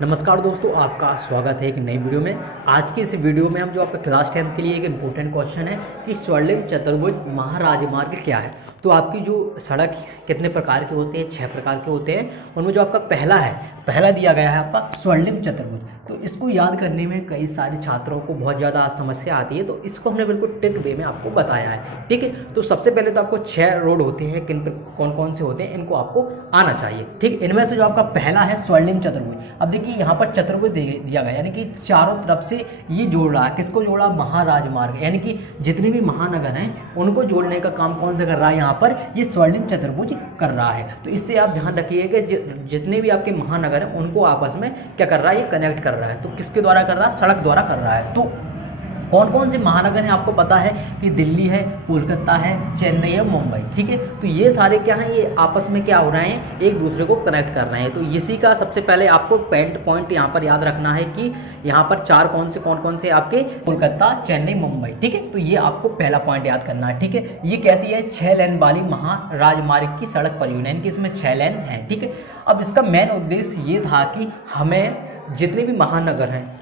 नमस्कार दोस्तों, आपका स्वागत है एक नई वीडियो में। आज की इस वीडियो में हम जो आपका क्लास 10th के लिए एक इम्पोर्टेंट क्वेश्चन है कि स्वर्णिम चतुर्भुज महाराजमार्ग क्या है। तो आपकी जो सड़क कितने प्रकार के होते हैं, 6 प्रकार के होते हैं। उनमें जो आपका पहला दिया गया है आपका स्वर्णिम चतुर्भुज। तो इसको याद करने में कई सारे छात्रों को बहुत ज़्यादा समस्या आती है, तो इसको हमने बिल्कुल ट्रिक वे में आपको बताया है। ठीक है, तो सबसे पहले तो आपको 6 रोड होते हैं, किन कौन कौन से होते हैं इनको आपको आना चाहिए। ठीक, इनमें से जो आपका पहला है स्वर्णिम चतुर्भुज। अब देखिए यहाँ पर चतुर्भुज दिया गया, यानी कि चारों तरफ से ये जोड़ रहा है। किसको जोड़ा? महाराजमार्ग, यानी कि जितने भी महानगर हैं उनको जोड़ने का काम कौन सा कर रहा है? यहाँ पर ये स्वर्णिम चतुर्भुज कर रहा है। तो इससे आप ध्यान रखिएगा, जितने भी आपके महानगर हैं उनको आपस में क्या कर रहा है? ये कनेक्ट कर रहा है। तो किसके द्वारा कर रहा है? सड़क द्वारा कर रहा है। तो कौन कौन से महानगर हैं आपको पता है कि दिल्ली है, कोलकाता है, चेन्नई है, मुंबई। ठीक है, तो ये सारे क्या हैं? ये आपस में क्या हो रहे हैं? एक दूसरे को कनेक्ट कर रहे हैं। तो इसी का सबसे पहले आपको पॉइंट यहाँ पर याद रखना है कि यहाँ पर कौन कौन से आपके कोलकाता, चेन्नई, मुंबई। ठीक है, तो ये आपको पहला पॉइंट याद करना है। ठीक है, ये कैसी है? 6 लेन वाली महाराजमार्ग की सड़क परियोजना, यानी कि इसमें 6 लेन है। ठीक है, अब इसका मेन उद्देश्य ये था कि हमें जितने भी महानगर हैं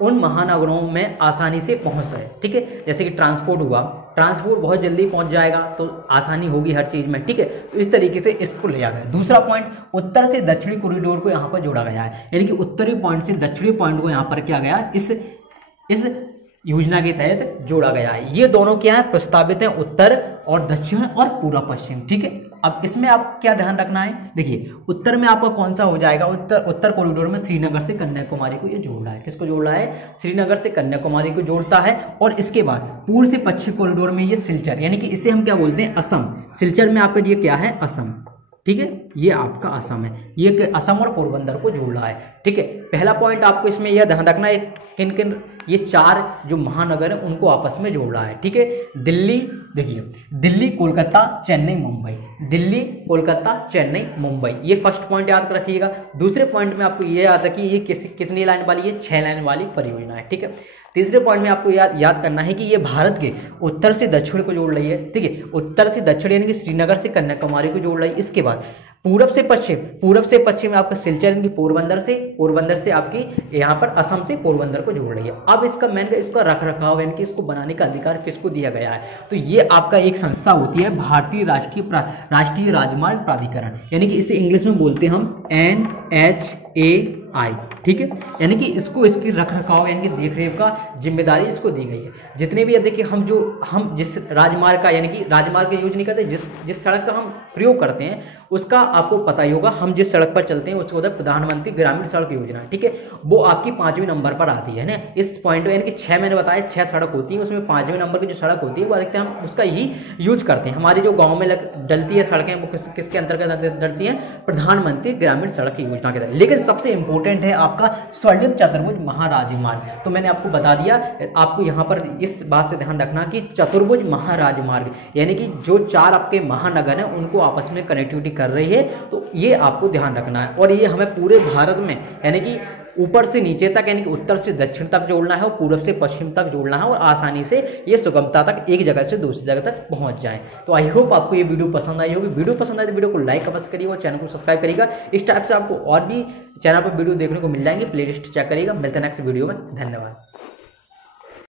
उन महानगरों में आसानी से पहुंच सके। ठीक है, जैसे कि ट्रांसपोर्ट हुआ, ट्रांसपोर्ट बहुत जल्दी पहुंच जाएगा तो आसानी होगी हर चीज़ में। ठीक है, तो इस तरीके से इसको लिया गया। दूसरा पॉइंट, उत्तर से दक्षिणी कॉरिडोर को यहाँ पर जोड़ा गया है, यानी कि उत्तरी पॉइंट से दक्षिणी पॉइंट को यहाँ पर किया गया, इस योजना के तहत जोड़ा गया है। ये दोनों क्या है? प्रस्तावित हैं, उत्तर और दक्षिण और पूर्व पश्चिम। ठीक है, अब इसमें आप क्या ध्यान रखना है? देखिए, उत्तर में आपका कौन सा हो जाएगा? उत्तर कॉरिडोर में श्रीनगर से कन्याकुमारी को ये जोड़ रहा है। किसको जोड़ रहा है? श्रीनगर से कन्याकुमारी को जोड़ता है। और इसके बाद पूर्व से पश्चिम कॉरिडोर में ये सिलचर, यानी कि इसे हम क्या बोलते हैं? असम। सिलचर में आपका ये क्या है? असम। ठीक है, ये आपका असम है। ये असम और पोरबंदर को जोड़ रहा है। ठीक है, पहला पॉइंट आपको इसमें यह ध्यान रखना है, किन किन ये 4 जो महानगर हैं उनको आपस में जोड़ रहा है। ठीक है, दिल्ली, देखिए दिल्ली, कोलकाता, चेन्नई, मुंबई। दिल्ली, कोलकाता, चेन्नई, मुंबई, ये फर्स्ट पॉइंट याद रखिएगा। दूसरे पॉइंट में आपको ये याद है कि ये कितनी लाइन वाली है? 6 लाइन वाली परियोजना है। ठीक है, तीसरे पॉइंट में आपको याद करना है कि ये भारत के उत्तर से दक्षिण को जोड़ रही है। ठीक है, उत्तर से दक्षिण यानी कि श्रीनगर से कन्याकुमारी को जोड़ रही है। इसके बाद पूरब से पश्चिम में आपका सिलचर, यानी कि पोरबंदर से आपकी यहाँ पर असम से पोरबंदर को जोड़ रही है। अब इसका इसका रख रखाव, यानी कि इसको बनाने का अधिकार किसको दिया गया है? तो ये आपका एक संस्था होती है, भारतीय राष्ट्रीय राजमार्ग प्राधिकरण, यानी कि इसे इंग्लिश में बोलते हैं हम NHAI। ठीक है, यानी कि इसकी रख रखाव यानी कि देख रेख का जिम्मेदारी इसको दी गई है। जितने भी देखिए हम जिस राजमार्ग का, यानी कि राजमार्ग का यूज नहीं करते, जिस सड़क का हम प्रयोग करते हैं उसका आपको पता ही होगा। हम जिस सड़क पर चलते हैं उसको होता है प्रधानमंत्री ग्रामीण सड़क योजना। ठीक है, वो आपकी 5वें नंबर पर आती है ना इस पॉइंट में, यानी कि 6 मैंने बताया 6 सड़क होती है, उसमें 5वें नंबर की जो सड़क होती है वो अधिकतर हम उसका ही यूज करते हैं। हमारी जो गाँव में डलती है सड़कें वो किसके अंतर्गत डलती हैं? प्रधानमंत्री ग्रामीण सड़क योजना के तहत। लेकिन सबसे इंपॉर्टेंट है आपका स्वर्णिम चतुर्भुज महाराजमार्ग। तो मैंने आपको बता दिया, आपको यहाँ पर इस बात से ध्यान रखना कि चतुर्भुज महाराजमार्ग यानी कि जो 4 आपके महानगर हैं उनको आपस में कनेक्टिविटी कर रही है। तो ये आपको ध्यान रखना है, और ये हमें पूरे भारत में यानी कि ऊपर से नीचे तक, यानी कि उत्तर से दक्षिण तक जोड़ना है और पूर्व से पश्चिम तक जोड़ना है, और आसानी से ये सुगमता तक एक जगह से दूसरी जगह तक पहुंच जाए। तो आई होप आपको ये वीडियो पसंद आई होगी। वीडियो पसंद आए तो वीडियो को लाइक अवश्य करिएगा और चैनल को सब्सक्राइब करिएगा। इस टाइप से आपको और भी चैनल पर वीडियो देखने को मिल जाएंगे। प्लेलिस्ट चेक करिएगा। मिलते हैं नेक्स्ट वीडियो में। धन्यवाद।